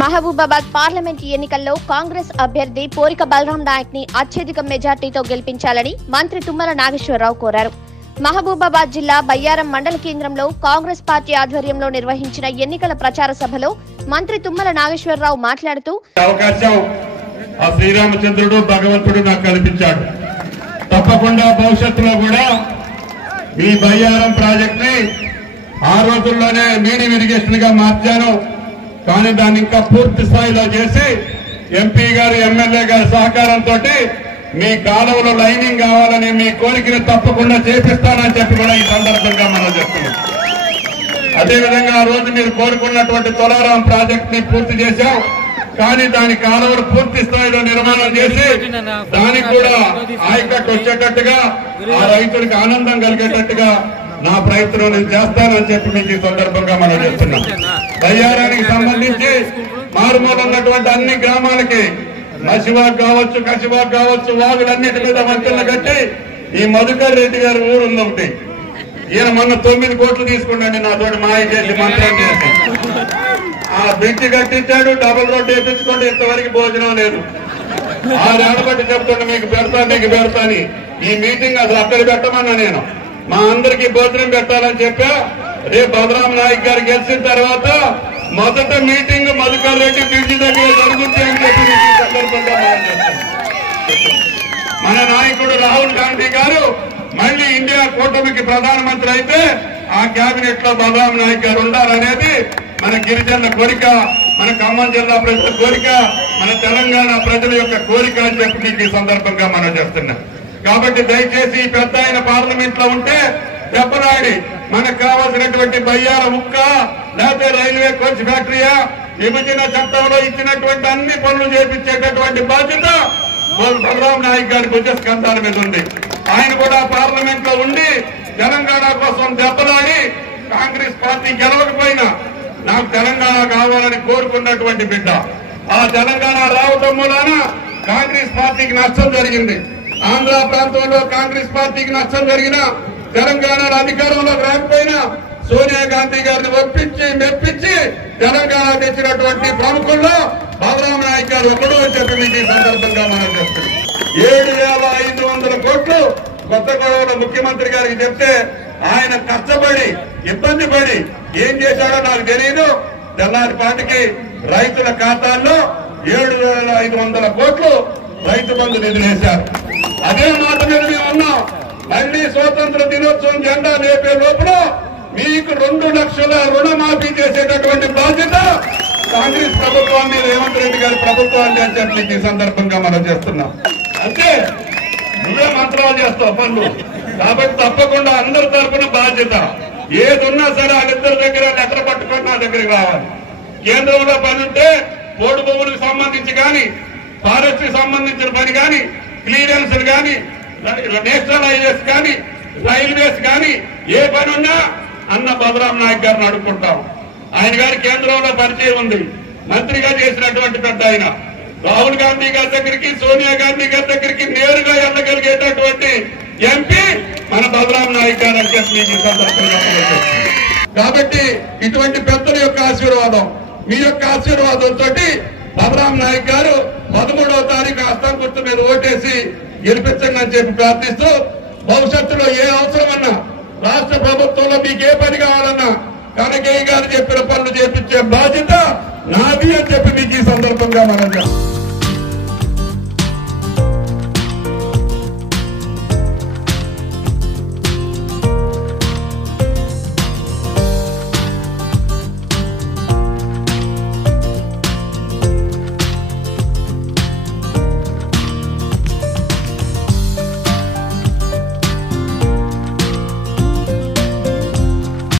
Mahabubabad parliament ఎన్నికల్లో కాంగ్రెస్ అభ్యర్థి పోరిక బలరాం నాయక్ ని అత్యధిక మెజార్టీతో గెలిపించాలని మంత్రి తుమ్మల నాగేశ్వరరావు కోరారు. మహబూబాబాద్ జిల్లా బయ్యారం మండల కేంద్రంలో కాంగ్రెస్ పార్టీ ఆధ్వర్యంలో నిర్వహించిన ఎన్నికల ప్రచార సభలో మంత్రి తుమ్మల నాగేశ్వరరావు మాట్లాడుతూ అవకాశం ఆ శ్రీరామచంద్రుడు భగవంతుడు నాకు కల్పించాడు. తప్పకుండా భవిష్యత్తులో కూడా ఈ బయ్యారం ప్రాజెక్ట్ ని ఆ రోజుల్లోనే మీడియం ఇరిగేషన్ గా మార్చాను. కానీ దాన్ని ఇంకా పూర్తి స్థాయిలో చేసి ఎంపీ గారు ఎమ్మెల్యే గారి సహకారంతో మీ కాలువలో లైనింగ్ కావాలని మీ కోరికను తప్పకుండా చేపిస్తానని చెప్పి కూడా ఈ సందర్భంగా మనం చెప్తున్నాం. అదేవిధంగా ఆ రోజు మీరు కోరుకున్నటువంటి తొలారాం ప్రాజెక్ట్ ని పూర్తి చేశాం. కానీ దాని కాలువలు పూర్తి స్థాయిలో నిర్మాణం చేసి దానికి కూడా ఆయకట్టు వచ్చేటట్టుగా ఆ రైతులకు ఆనందం కలిగేటట్టుగా నా ప్రయత్నం నేను చేస్తానని చెప్పి మీకు ఈ సందర్భంగా మనం చెప్తున్నాం. బయ్యారానికి సంబంధించి మారుమూల ఉన్నటువంటి అన్ని గ్రామాలకి మసివాగ్ కావచ్చు, కసివాగ్ కావచ్చు, వాగులన్నిటి మీద వంతెనలు కట్టి ఈ మధుకర్ రెడ్డి గారి ఊరు ఉంది ఒకటి. ఈయన మొన్న 9 కోట్లు తీసుకున్నాండి నాతోటి మాయ చేసి మంత్రం చేసి ఆ బ్రిడ్జి కట్టించాడు. డబుల్ రోడ్డు వేయించుకోండి, ఇంతవరకు భోజనం లేదు. 6 ఏళ్ల బట్టి చెప్తుండే మీకు పెడతాని. ఈ మీటింగ్ అసలు అక్కడ పెట్టమన్నా నేను మా అందరికి భోజనం పెట్టాలని చెప్పా. రేపు బలరాం నాయక్ గారు గెలిచిన తర్వాత మొదట మీటింగ్ మధుకర్ రెడ్డి బ్రిడ్జి దగ్గర జరుగుతుంది అని చెప్పి ఈ సందర్భంగా మన నాయకుడు రాహుల్ గాంధీ గారు మళ్ళీ ఇండియా కూటమికి ప్రధానమంత్రి అయితే ఆ కేబినెట్ లో బలరాం నాయక్ గారు ఉండాలనేది మన గిరిజనుల కోరిక, మన ఖమ్మం జిల్లా ప్రజల కోరిక, మన తెలంగాణ ప్రజల యొక్క కోరిక అని చెప్పి మీకు ఈ సందర్భంగా మనం చేస్తున్నాం. కాబట్టి దయచేసి ఈ పెద్ద ఆయన పార్లమెంట్ లో ఉంటే దెబ్బలాడి మనకు కావాల్సినటువంటి బయ్యాల ముక్క లేకపోతే రైల్వే కోచ్ ఫ్యాక్టరీయా విభజన చట్టంలో ఇచ్చినటువంటి అన్ని పనులు చేపించేటటువంటి బాధ్యత బలరాం నాయక్ గారి భుజ స్కంధాల మీద ఉంది. ఆయన కూడా పార్లమెంట్ లో ఉండి తెలంగాణ కోసం దెబ్బలాడి కాంగ్రెస్ పార్టీ గెలవకపోయినా నాకు తెలంగాణ కావాలని కోరుకున్నటువంటి బిడ్డ. ఆ తెలంగాణ రావటం మూలాన కాంగ్రెస్ పార్టీకి నష్టం జరిగింది. ఆంధ్ర ప్రాంతంలో కాంగ్రెస్ పార్టీకి నష్టం జరిగినా తెలంగాణలో అధికారంలో రాకపోయినా సోనియా గాంధీ గారిని ఒప్పించి మెప్పించి తెలంగాణ తెచ్చినటువంటి ప్రముఖుల్లో బలరాం నాయక్ గారు ఒకడు అని చెప్పి మీకు ఈ సందర్భంగా మనం చెప్తున్నాం. 7,500 కోట్లు కొత్త గొడవలో ముఖ్యమంత్రి గారికి చెప్తే ఆయన కష్టపడి ఇబ్బంది పడి ఏం చేశాడో నాకు తెలియదు. తెల్లారి పాటికి రైతుల ఖాతాల్లో 7,500 కోట్లు రైతు బంధు నిధులు వేశారు. అదే మాట మీద మేము ఉన్నాం. మళ్లీ స్వాతంత్ర దినోత్సవం జెండా లేపే లోపల మీకు 2 లక్షల రుణమాఫీ చేసేటటువంటి బాధ్యత కాంగ్రెస్ ప్రభుత్వాన్ని, రేవంత్ రెడ్డి గారి ప్రభుత్వాన్ని అని చెప్పి ఈ సందర్భంగా మనం చేస్తున్నాం. అంటే నువ్వే మంత్రాలు చేస్తావు పనులు. కాబట్టి తప్పకుండా అందరి తరఫున బాధ్యత ఏది ఉన్నా సరే వాళ్ళిద్దరి దగ్గర లెటర్ పట్టుకొని నా దగ్గరికి రావాలి. కేంద్రంలో పని ఉంటే పోడు భూములకు సంబంధించి కానీ, ఫారెస్ట్ కి సంబంధించిన పని కానీ, క్లియరెన్స్ కానీ, నేషనల్ హైవేస్ కానీ, రైల్వేస్ కానీ ఏ పని ఉన్నా అన్న బలరాం నాయక్ గారిని అడుక్కుంటాం. ఆయన గారి కేంద్రంలో పరిచయం ఉంది. మంత్రిగా చేసినటువంటి పెద్ద ఆయన రాహుల్ గాంధీ గారి దగ్గరికి, సోనియా గాంధీ గారి దగ్గరికి నేరుగా వెళ్ళగలిగేటటువంటి ఎంపీ మన బలరాం నాయక్ గారు అని చెప్పి మీకు సందర్భంగా. కాబట్టి ఇటువంటి పెద్దల యొక్క ఆశీర్వాదం, మీ యొక్క ఆశీర్వాదంతో బలరాం నాయక్ గారు 13వ తారీఖు హస్తం గుర్తు మీద ఓటేసి గెలిపించండి అని చెప్పి ప్రార్థిస్తూ భవిష్యత్తులో ఏ అవసరమన్నా రాష్ట్ర ప్రభుత్వంలో మీకు ఏ పని కావాలన్నా కనకయ్య గారు చెప్పిన పనులు చేపించే బాధ్యత నాది అని చెప్పి మీకు ఈ సందర్భంగా మనం